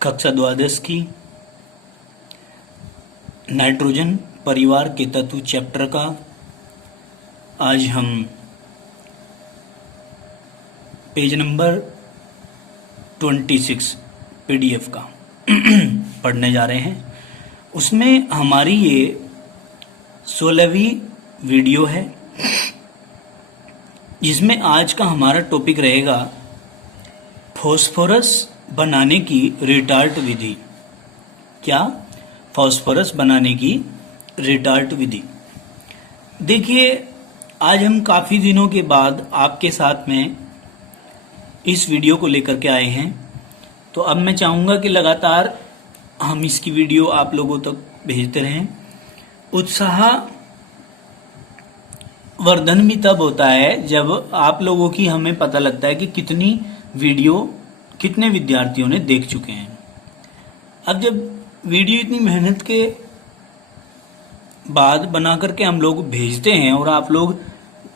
कक्षा द्वादश की नाइट्रोजन परिवार के तत्व चैप्टर का आज हम पेज नंबर 26 पीडीएफ का पढ़ने जा रहे हैं। उसमें हमारी ये 16वीं वीडियो है, जिसमें आज का हमारा टॉपिक रहेगा फास्फोरस बनाने की रिटार्ट विधि। क्या? फास्फोरस बनाने की रिटार्ट विधि। देखिए, आज हम काफ़ी दिनों के बाद आपके साथ में इस वीडियो को लेकर के आए हैं, तो अब मैं चाहूँगा कि लगातार हम इसकी वीडियो आप लोगों तक भेजते रहें। उत्साह वर्धन भी तब होता है जब आप लोगों की हमें पता लगता है कि कितनी वीडियो कितने विद्यार्थियों ने देख चुके हैं। अब जब वीडियो इतनी मेहनत के बाद बना करके हम लोग भेजते हैं और आप लोग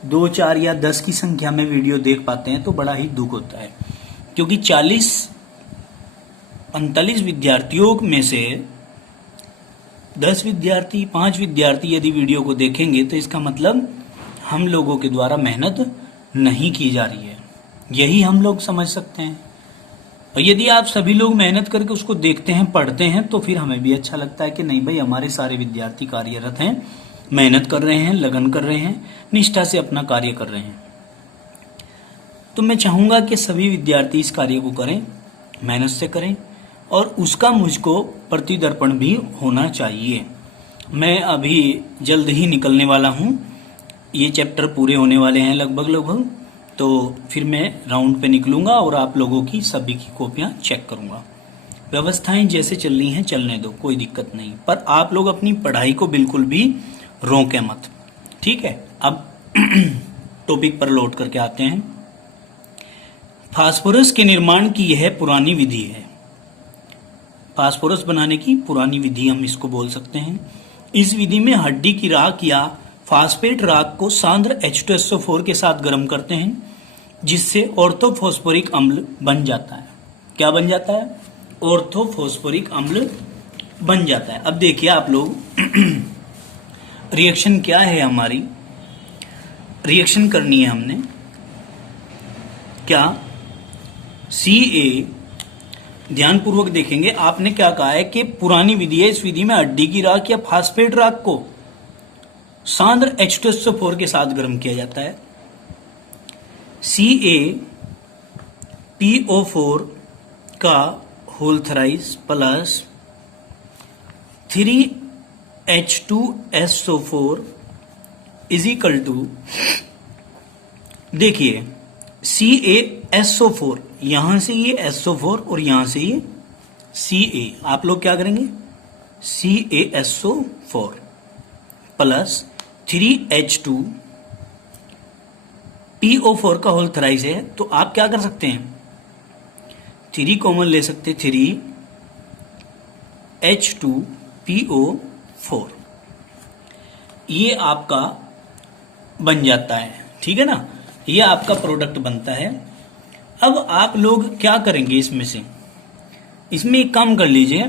2, 4 या 10 की संख्या में वीडियो देख पाते हैं तो बड़ा ही दुख होता है, क्योंकि 40-45 विद्यार्थियों में से 10 विद्यार्थी 5 विद्यार्थी यदि वीडियो को देखेंगे तो इसका मतलब हम लोगों के द्वारा मेहनत नहीं की जा रही है, यही हम लोग समझ सकते हैं। और यदि आप सभी लोग मेहनत करके उसको देखते हैं, पढ़ते हैं, तो फिर हमें भी अच्छा लगता है कि नहीं भाई, हमारे सारे विद्यार्थी कार्यरत हैं, मेहनत कर रहे हैं, लगन कर रहे हैं, निष्ठा से अपना कार्य कर रहे हैं। तो मैं चाहूँगा कि सभी विद्यार्थी इस कार्य को करें, मेहनत से करें, और उसका मुझको प्रतिदर्पण भी होना चाहिए। मैं अभी जल्द ही निकलने वाला हूँ, ये चैप्टर पूरे होने वाले हैं लगभग, तो फिर मैं राउंड पे निकलूंगा और आप लोगों की सभी की कॉपियाँ चेक करूंगा। व्यवस्थाएं जैसे चल रही हैं चलने दो, कोई दिक्कत नहीं, पर आप लोग अपनी पढ़ाई को बिल्कुल भी रोकें मत, ठीक है। अब टॉपिक पर लौट करके आते हैं। फास्फोरस के निर्माण की यह पुरानी विधि है। फास्फोरस बनाने की पुरानी विधि हम इसको बोल सकते हैं। इस विधि में हड्डी की राख या फास्फेट राख को सांद्र H2SO4 के साथ गर्म करते हैं, जिससे ऑर्थोफॉस्फोरिक अम्ल बन जाता है। क्या बन जाता है? ऑर्थोफॉस्फोरिक अम्ल बन जाता है। अब देखिए आप लोग, रिएक्शन क्या है हमारी? रिएक्शन करनी है हमने क्या? Ca, ध्यानपूर्वक देखेंगे, आपने क्या कहा है कि पुरानी विधि है। इस विधि में हड्डी की राख या फास्फेट राख को सांद्र H2SO4 के साथ गर्म किया जाता है। CaPO4 का whole thrice plus 3H2SO4 is equal to, देखिए CaSO4, यहां से ये SO4 और यहां से ये Ca, आप लोग क्या करेंगे? CaSO4 प्लस 3H2PO4 का होल थराइस है, तो आप क्या कर सकते हैं? 3 कॉमन ले सकते, 3H2PO4, ये आपका बन जाता है, ठीक है ना। ये आपका प्रोडक्ट बनता है। अब आप लोग क्या करेंगे इसमें से? इसमें एक काम कर लीजिए,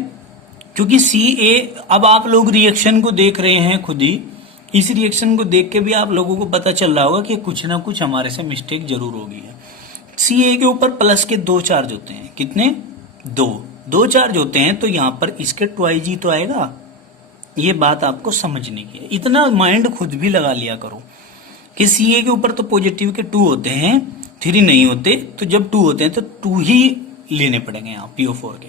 क्योंकि Ca, अब आप लोग रिएक्शन को देख रहे हैं खुद ही, इस रिएक्शन को देख के भी आप लोगों को पता चल रहा होगा कि कुछ ना कुछ हमारे से मिस्टेक जरूर होगी है। Ca के ऊपर प्लस के 2 चार्ज होते हैं। कितने? 2 चार्ज होते हैं, तो यहां पर इसके 2Ig तो आएगा। ये बात आपको समझने की है, इतना माइंड खुद भी लगा लिया करो कि Ca के ऊपर तो पॉजिटिव के 2 होते हैं, 3 नहीं होते, तो जब 2 होते हैं तो 2 ही लेने पड़ेंगे यहाँ PO4 के।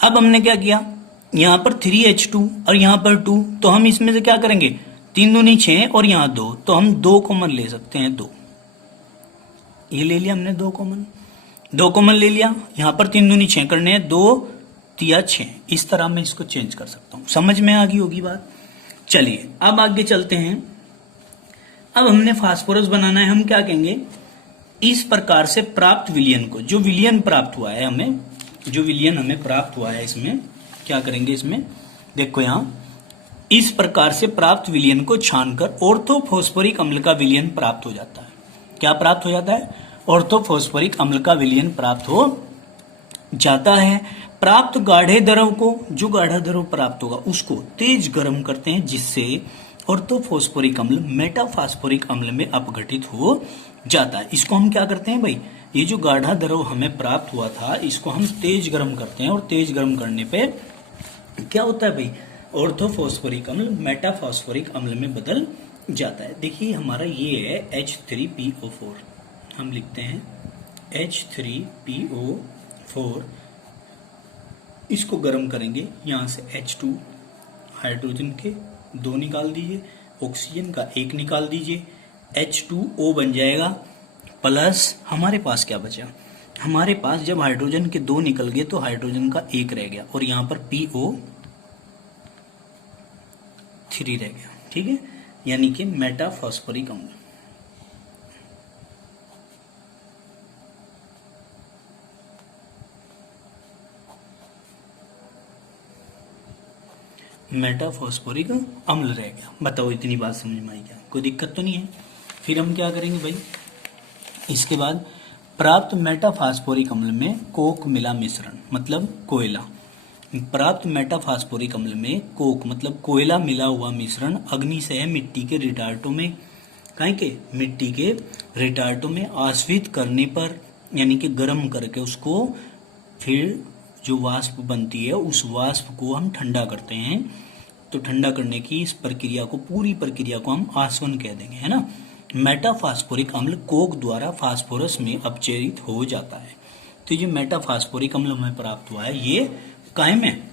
अब हमने क्या किया, यहाँ पर 3H2 और यहाँ पर 2, तो हम इसमें से क्या करेंगे? 3 दूनी 6 और यहाँ 2, तो हम 2 कॉमन ले सकते हैं। 2 ये ले लिया हमने, 2 कॉमन ले लिया। यहाँ पर 3 दूनी 6 करने हैं, 2 3 6, इस तरह मैं इसको चेंज कर सकता हूँ। समझ में आ गई होगी बात। चलिए अब आगे चलते हैं। अब हमने फास्फोरस बनाना है, हम क्या कहेंगे? इस प्रकार से प्राप्त विलयन को, जो विलयन प्राप्त हुआ है हमें, जो विलयन हमें प्राप्त हुआ है, इसमें क्या करेंगे? इसमें देखो, यहाँ इस प्रकार से प्राप्त विलयन को छानकर ऑर्थोफॉस्फोरिक अम्ल का विलयन प्राप्त हो जाता है। क्या प्राप्त हो जाता है? ऑर्थोफॉस्फोरिक अम्ल का विलयन प्राप्त हो जाता है। प्राप्त गाढ़े द्रव को, जो गाढ़ा द्रव प्राप्त होगा उसको तेज गर्म करते हैं, जिससे ऑर्थोफॉस्फोरिक अम्ल मेटाफॉस्फोरिक अम्ल में अपघटित हो जाता है। इसको हम क्या करते हैं भाई, ये जो गाढ़ा द्रव हमें प्राप्त हुआ था इसको हम तेज गर्म करते हैं, और तेज गर्म करने पे क्या होता है भाई, ऑर्थोफॉस्फोरिक अम्ल मेटाफॉस्फोरिक अम्ल में बदल जाता है। देखिए हमारा ये है H3PO4, हम लिखते हैं H3PO4, इसको गर्म करेंगे, यहां से H2 हाइड्रोजन के 2 निकाल दीजिए, ऑक्सीजन का 1 निकाल दीजिए, H2O बन जाएगा, प्लस हमारे पास क्या बचा, हमारे पास जब हाइड्रोजन के 2 निकल गए तो हाइड्रोजन का 1 रह गया, और यहां पर PO3 रह गया। ठीक है, यानी कि मेटाफॉस्फोरिक अम्ल। मेटाफॉस्फोरिक अम्ल रह गया। बताओ इतनी बात समझ में आई क्या, कोई दिक्कत तो नहीं है। फिर हम क्या करेंगे भाई, इसके बाद प्राप्त मेटाफॉस्फोरिक अम्ल में कोक मिला मिश्रण, मतलब कोयला। प्राप्त मेटाफॉस्फोरिक अम्ल में कोक मतलब कोयला मिला हुआ मिश्रण अग्नि से मिट्टी के रिटार्टों में, काहे के मिट्टी के रिटार्टों में आश्रित करने पर, यानी कि गर्म करके उसको, फिर जो वाष्प बनती है उस वाष्प को हम ठंडा करते हैं। तो ठंडा करने की इस प्रक्रिया को, पूरी प्रक्रिया को हम आसवन कह देंगे, है ना। मेटाफॉस्फोरिक अम्ल कोक द्वारा फास्फोरस में अपचयित हो जाता है। तो ये मेटाफॉस्फोरिक अम्ल हमें प्राप्त हुआ है, ये काहे में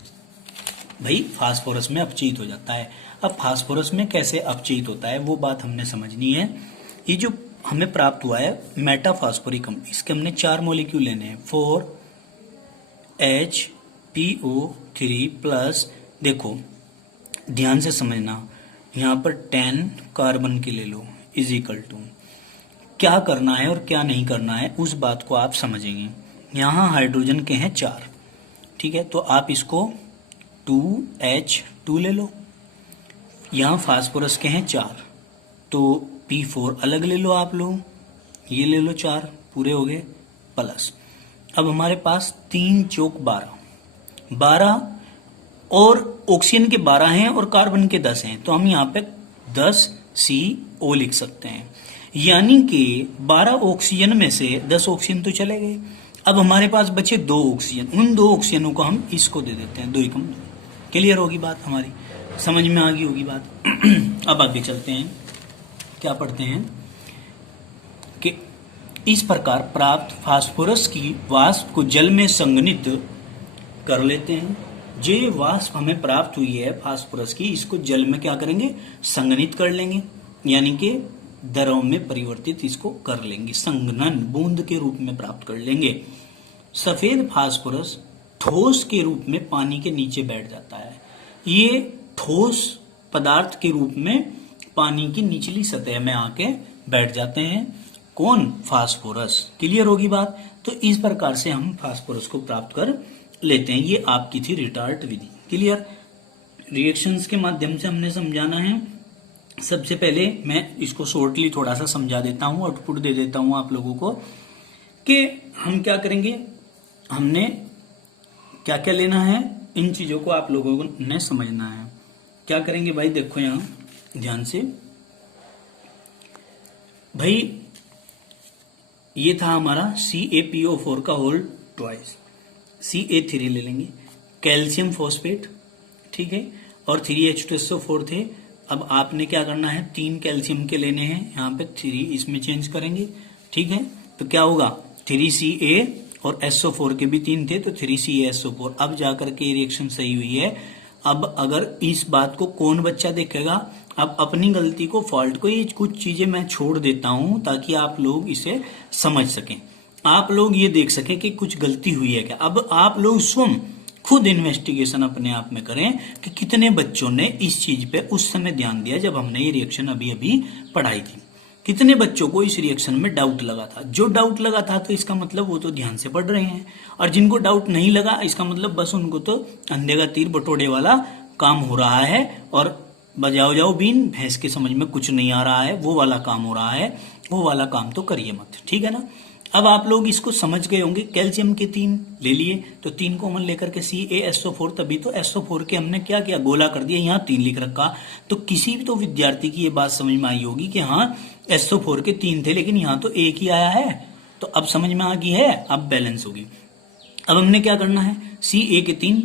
भाई, फास्फोरस में अपचयित हो जाता है। अब फास्फोरस में कैसे अपचयित होता है वो बात हमने समझनी है। ये जो हमें प्राप्त हुआ है मेटाफॉस्फोरिक अम्ल, इसके हमने 4 मॉलिक्यूल लेने हैं, 4HPO3 प्लस, देखो ध्यान से समझना, यहाँ पर 10 कार्बन के ले लो, इज इक्वल टू, क्या करना है और क्या नहीं करना है उस बात को आप समझेंगे। यहाँ हाइड्रोजन के हैं 4, ठीक है, तो आप इसको 2H2 ले लो। यहाँ फास्फोरस के हैं 4, तो P4 अलग ले लो आप लोग, ये ले लो 4, पूरे हो गए, प्लस अब हमारे पास 3 चौक 12 और ऑक्सीजन के 12 हैं और कार्बन के 10 हैं, तो हम यहाँ पे 10CO लिख सकते हैं। यानी कि 12 ऑक्सीजन में से 10 ऑक्सीजन तो चले गए, अब हमारे पास बचे 2 ऑक्सीजन, उन 2 ऑक्सीजनों को हम इसको दे देते हैं, 2 एकम। क्लियर होगी बात, हमारी समझ में आ गई होगी बात। अब आगे चलते हैं, क्या पढ़ते हैं कि इस प्रकार प्राप्त फास्फोरस की वाष्प को जल में संघनित कर लेते हैं। जो वाष्प हमें प्राप्त हुई है फास्फोरस की, इसको जल में क्या करेंगे, संघनित कर लेंगे, यानी कि द्रव में परिवर्तित इसको कर लेंगे, संघनन बूंद के रूप में प्राप्त कर लेंगे। सफेद फास्फोरस ठोस के रूप में पानी के नीचे बैठ जाता है। ये ठोस पदार्थ के रूप में पानी की निचली सतह में आके बैठ जाते हैं, कौन, फास्फोरस। क्लियर होगी बात। तो इस प्रकार से हम फास्फोरस को प्राप्त कर लेते हैं। ये आपकी थी रिटार्ट विधि। क्लियर, रिएक्शंस के माध्यम से हमने समझाना है। सबसे पहले मैं इसको शॉर्टली थोड़ा सा समझा देता हूं, आउटपुट दे देता हूं आप लोगों को कि हम क्या करेंगे, हमने क्या क्या लेना है, इन चीजों को आप लोगों ने समझना है। क्या करेंगे भाई, देखो यहां ध्यान से भाई, ये था हमारा CaPO4 का होल ट्वाइस, Ca3 ले लेंगे, कैल्शियम फॉस्फेट, ठीक है, और 3H2SO4 थे। अब आपने क्या करना है, 3 कैल्शियम के लेने हैं, यहाँ पे 3 इसमें चेंज करेंगे, ठीक है, तो क्या होगा 3Ca, और SO4 के भी 3 थे तो 3CaSO4। अब जाकर के रिएक्शन सही हुई है। अब अगर इस बात को कौन बच्चा देखेगा, अब अपनी गलती को, फॉल्ट को, ये कुछ चीजें मैं छोड़ देता हूं ताकि आप लोग इसे समझ सकें, आप लोग ये देख सकें कि कुछ गलती हुई है क्या। अब आप लोग स्वयं खुद इन्वेस्टिगेशन अपने आप में करें कि कितने बच्चों ने इस चीज पे उस समय ध्यान दिया जब हमने ये रिएक्शन अभी अभी पढ़ाई थी। कितने बच्चों को इस रिएक्शन में डाउट लगा था। जो डाउट लगा था तो इसका मतलब वो तो ध्यान से पढ़ रहे हैं, और जिनको डाउट नहीं लगा इसका मतलब बस उनको तो अंधे का तीर बटोरे वाला काम हो रहा है, और बजाओ जाओ बीन, भैंस के समझ में कुछ नहीं आ रहा है, वो वाला काम हो रहा है। वो वाला काम तो करिए मत, ठीक है ना। अब आप लोग इसको समझ गए होंगे, कैल्शियम के 3 ले लिए तो 3 कॉमन लेकर के CaSO4, तभी तो SO4 के हमने क्या किया, गोला कर दिया, यहाँ 3 लिख रखा। तो किसी भी तो विद्यार्थी की ये बात समझ में आई होगी कि हाँ SO4 के 3 थे लेकिन यहाँ तो एक ही आया है, तो अब समझ में आ गई है, अब बैलेंस होगी। अब हमने क्या करना है, Ca के 3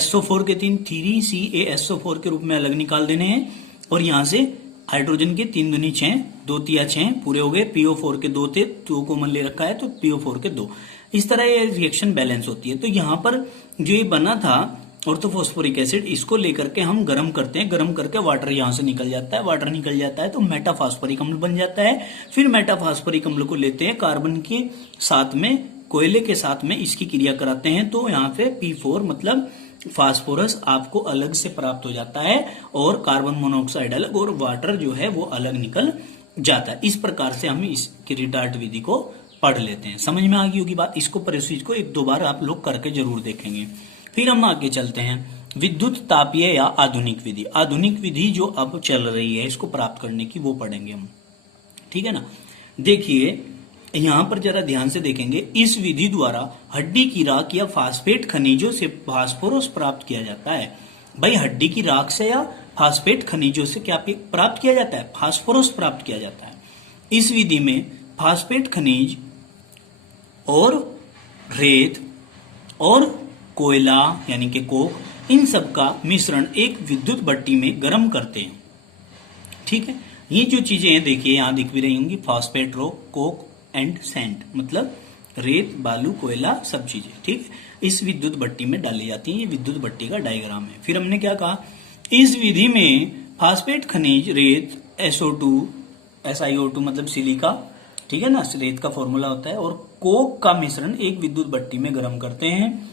SO4 के 3 3CaSO4 के रूप में अलग निकाल देने हैं, और यहां से हाइड्रोजन के 3 दूनी 6, 2 तिया 6 पूरे हो गए। PO4 के 2 थे, 2 कॉमन ले रखा है तो PO4 के 2। इस तरह ये रिएक्शन बैलेंस होती है। तो यहाँ पर जो ये बना था ऑर्थोफॉस्फोरिक एसिड, इसको लेकर के हम गर्म करते हैं, गर्म करके वाटर यहां से निकल जाता है, वाटर निकल जाता है तो मेटाफॉस्फोरिक अम्ल बन जाता है। फिर मेटाफॉस्फोरिक अम्ल को लेते हैं, कार्बन के साथ में, कोयले के साथ में इसकी क्रिया कराते हैं, तो यहाँ पे P4 मतलब फास्फोरस आपको अलग से प्राप्त हो जाता है, और कार्बन मोनोऑक्साइड अलग, और वाटर जो है वो अलग निकल जाता है। इस प्रकार से हम इस रिटार्ट विधि को पढ़ लेते हैं। समझ में आ गई होगी बात। इसको प्रोसीज को 1-2 बार आप लोग करके जरूर देखेंगे। फिर हम आगे चलते हैं, विद्युत तापीय या आधुनिक विधि। आधुनिक विधि जो अब चल रही है इसको प्राप्त करने की, वो पढ़ेंगे हम, ठीक है ना। देखिए यहां पर जरा ध्यान से देखेंगे, इस विधि द्वारा हड्डी की राख या फास्फेट खनिजों से फास्फोरस प्राप्त किया जाता है। भाई हड्डी की राख से या फास्फेट खनिजों से क्या प्राप्त किया जाता है, फास्फोरस प्राप्त किया जाता है। इस विधि में फास्फेट खनिज और रेत और कोयला यानी कि कोक, इन सब का मिश्रण एक विद्युत भट्टी में गर्म करते हैं, ठीक है। ये जो चीजें हैं देखिए यहां दिख भी रही होंगी, phosphate, rock, Coke and sand, मतलब रेत, बालू, कोयला, सब चीजें, ठीक है, इस विद्युत भट्टी में डाली जाती है। ये विद्युत भट्टी का डायग्राम है। फिर हमने क्या कहा, इस विधि में फास्फेट खनिज, रेत, SO2 SiO2 मतलब सिलिका, ठीक है ना, रेत का फॉर्मूला होता है, और कोक का मिश्रण एक विद्युत भट्टी में गर्म करते हैं।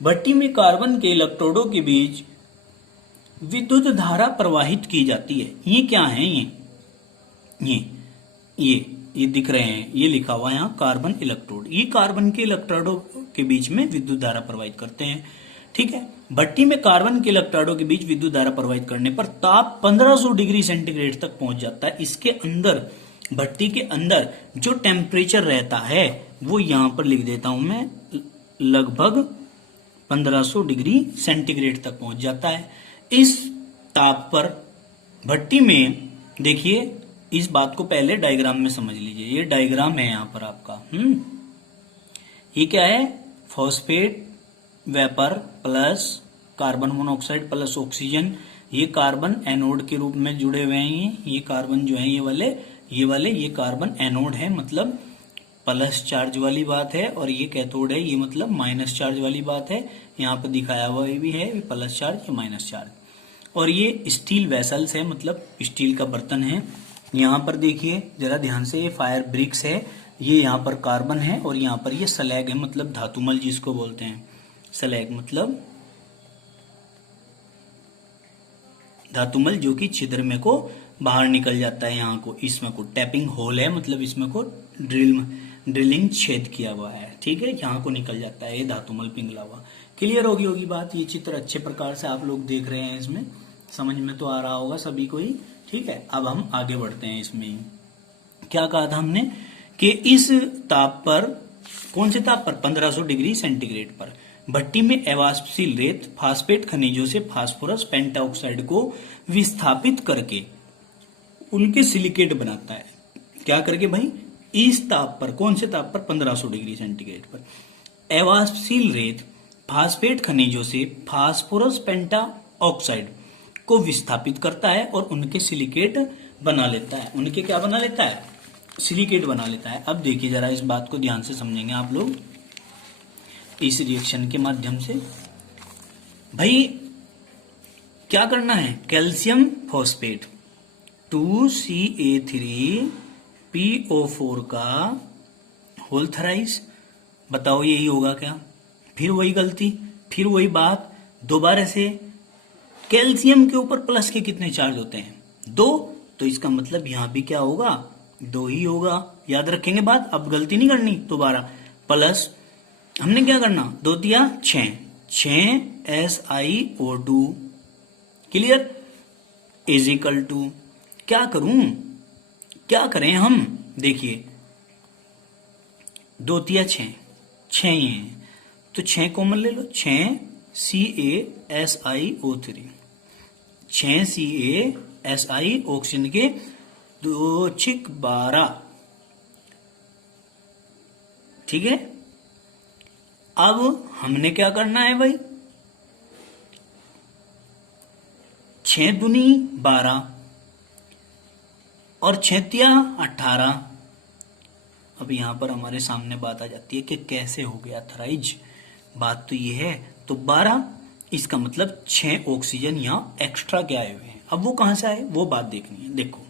भट्टी में कार्बन के इलेक्ट्रोडों के बीच विद्युत धारा प्रवाहित की जाती है। ये क्या है, ये दिख रहे हैं, ये लिखा हुआ यहाँ कार्बन इलेक्ट्रोड, ये कार्बन के इलेक्ट्रोडों के बीच में विद्युत धारा प्रवाहित करते हैं, ठीक है। भट्टी में कार्बन के इलेक्ट्रोडों के बीच विद्युत धारा प्रवाहित करने पर ताप 1500 डिग्री सेंटीग्रेड तक पहुंच जाता है। इसके अंदर, भट्टी के अंदर जो टेम्परेचर रहता है वो यहां पर लिख देता हूं मैं, लगभग 1500 डिग्री सेंटीग्रेड तक पहुंच जाता है। इस ताप पर भट्टी में, देखिए इस बात को पहले डायग्राम में समझ लीजिए, ये डायग्राम है यहां पर आपका, ये क्या है, phosphate vapour plus carbon monoxide plus oxygen, ये कार्बन एनोड के रूप में जुड़े हुए हैं। ये कार्बन जो है ये कार्बन एनोड है, मतलब प्लस चार्ज वाली बात है, और ये कैथोड है, ये मतलब माइनस चार्ज वाली बात है। यहाँ पर दिखाया हुआ भी है प्लस चार्ज, ये माइनस चार्ज। और ये स्टील वेसल्स है, मतलब स्टील का बर्तन है। यहाँ पर देखिए जरा ध्यान से, ये फायर ब्रिक्स है, ये यहाँ पर कार्बन है, और यहाँ पर ये स्लैग है, मतलब धातुमल जिसको बोलते हैं। स्लैग मतलब धातुमल जो कि छिद्र में को बाहर निकल जाता है, यहाँ को, इसमें को टैपिंग होल है, मतलब इसमें को ड्रिलिंग छेद किया हुआ है, ठीक है, यहाँ को निकल जाता है, ये धातुमल पिघला हुआ। क्लियर होगी बात। ये चित्र अच्छे प्रकार से आप लोग देख रहे हैं, इसमें समझ में तो आ रहा होगा सभी को ही, ठीक है। अब हम आगे बढ़ते हैं। इसमें क्या कहा था हमने कि इस ताप पर, कौन से ताप पर, 1500 डिग्री सेंटीग्रेड पर भट्टी में अवाष्पशील रेत फास्फेट खनिजों से फास्फोरस पेंटाऑक्साइड को विस्थापित करके उनके सिलिकेट बनाता है। क्या करके भाई, इस ताप पर, कौन से ताप पर, 1500 डिग्री सेंटीग्रेड पर अवाष्पशील रेत फास्फेट खनिजों से फास्फोरस पेंटाऑक्साइड को विस्थापित करता है और उनके सिलिकेट बना लेता है। उनके क्या बना लेता है, सिलिकेट बना लेता है। अब देखिए जरा, इस बात को ध्यान से समझेंगे आप लोग इस रिएक्शन के माध्यम से। भाई क्या करना है, कैल्शियम फॉस्फेट 2Ca3PO4 का होल थराइस, बताओ यही होगा क्या? फिर वही गलती, फिर वही बात, दोबारा से। कैल्शियम के ऊपर प्लस के कितने चार्ज होते हैं, 2, तो इसका मतलब यहां भी क्या होगा, 2 ही होगा। याद रखेंगे बात, अब गलती नहीं करनी दोबारा। प्लस हमने क्या करना, 2 दिया 6 SiO2, clear, is equal to, क्या करूं, क्या करें हम, देखिए 2 तिया 6, 6 ही हैं, तो 6 कॉमन ले लो, 6 CaSiO3, 6 CaSi ऑक्सीजन के 2 छिक 12, ठीक है। अब हमने क्या करना है भाई, 6 दूनी 12 और 6 तिया 18। अब यहां पर हमारे सामने बात आ जाती है कि कैसे हो गया थराइज। बात तो ये है, तो 12, इसका मतलब 6 ऑक्सीजन यहां एक्स्ट्रा के आए हुए हैं। अब वो कहां से आए वो बात देखनी है। देखो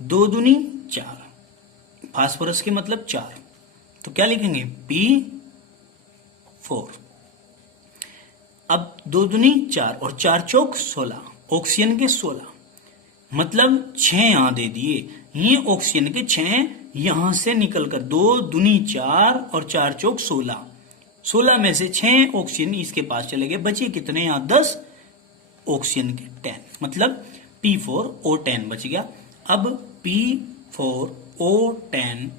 2 दूनी 4, फास्फोरस के मतलब 4, तो क्या लिखेंगे P4। अब 2 दूनी 4 और 4 चौक 16, ऑक्सीजन के 16, मतलब 6 यहां दे दिए, ये ऑक्सीजन के 6 यहां से निकलकर 2 दूनी 4 और 4 चौक 16, 16 में से 6 ऑक्सीजन इसके पास चले गए, बचे कितने यहां 10 ऑक्सीजन के 10, मतलब P4O10 बच गया। अब P4O10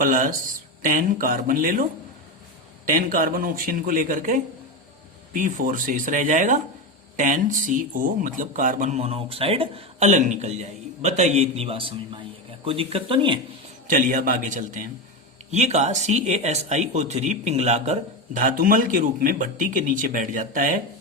प्लस 10 कार्बन ले लो, 10 कार्बन ऑक्सीजन को लेकर के P4 शेष रह जाएगा, 10CO मतलब कार्बन मोनोऑक्साइड अलग निकल जाएगी। बताइए इतनी बात समझ में आई है क्या, कोई दिक्कत तो नहीं है। चलिए अब आगे चलते हैं। ये कहा CaSiO3 पिघलाकर धातुमल के रूप में भट्टी के नीचे बैठ जाता है।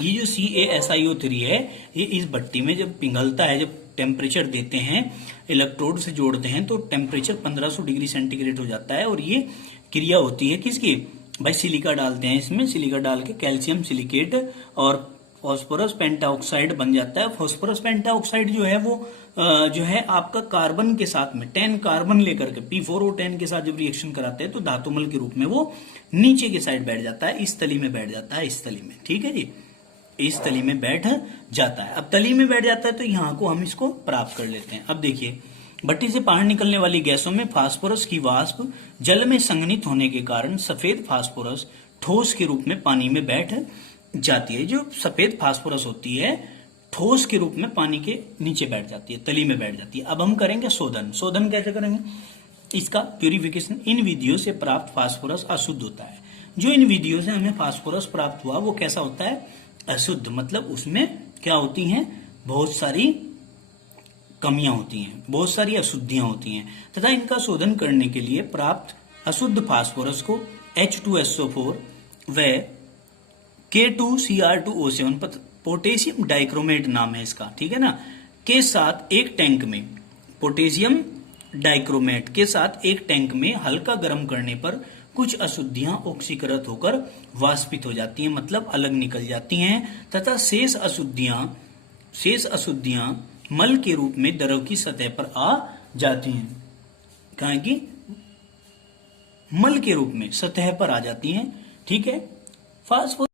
ये जो CaSiO3 है, ये इस भट्टी में जब पिघलता है, जब टेम्परेचर देते हैं, इलेक्ट्रोड से जोड़ते हैं, तो टेम्परेचर 1500 डिग्री सेंटीग्रेड हो जाता है। और ये क्रिया होती है किसकी भाई, सिलिका डालते हैं इसमें, सिलिका डाल के कैल्शियम सिलिकेट और फास्फोरस पेंटाऑक्साइड बन जाता है। फास्फोरस पेंटाऑक्साइड जो है वो जो है आपका कार्बन के साथ में 10 कार्बन लेकर के P4O10 के साथ जब रिएक्शन कराते हैं तो धातुमल के रूप में वो नीचे की साइड बैठ जाता है, इस तली में बैठ जाता है, इस तली में, ठीक है जी, इस तली में बैठ जाता है। अब तली में बैठ जाता है तो यहां को हम इसको प्राप्त कर लेते हैं। अब देखिए भट्टी से बाहर निकलने वाली गैसों में फास्फोरस की वाष्प जल में संघनित होने के कारण सफेद फास्फोरस ठोस के रूप में पानी में बैठ जाती है। जो सफेद फास्फोरस होती है ठोस के रूप में पानी के नीचे बैठ जाती है, तली में बैठ जाती है। अब हम करेंगे शोधन। शोधन कैसे करेंगे इसका, प्यूरिफिकेशन। इन विधियों से प्राप्त फास्फोरस अशुद्ध होता है। जो इन विधियों से हमें फास्फोरस प्राप्त हुआ वो कैसा होता है, अशुद्ध, मतलब उसमें क्या होती हैं, बहुत सारी कमियां होती हैं, बहुत सारी अशुद्धियां होती हैं, तथा इनका शोधन करने के लिए प्राप्त अशुद्ध फास्फोरस को H2SO4 व K2Cr2O7 पोटेशियम डाइक्रोमेट नाम है इसका, ठीक है ना, के साथ एक टैंक में, पोटेशियम डाइक्रोमेट के साथ एक टैंक में हल्का गर्म करने पर कुछ अशुद्धियां ऑक्सीकृत होकर वाष्पित हो जाती हैं, मतलब अलग निकल जाती हैं, तथा शेष अशुद्धियां मल के रूप में द्रव की सतह पर आ जाती हैं। कहा कि मल के रूप में सतह पर आ जाती हैं, ठीक है। फास्फोरस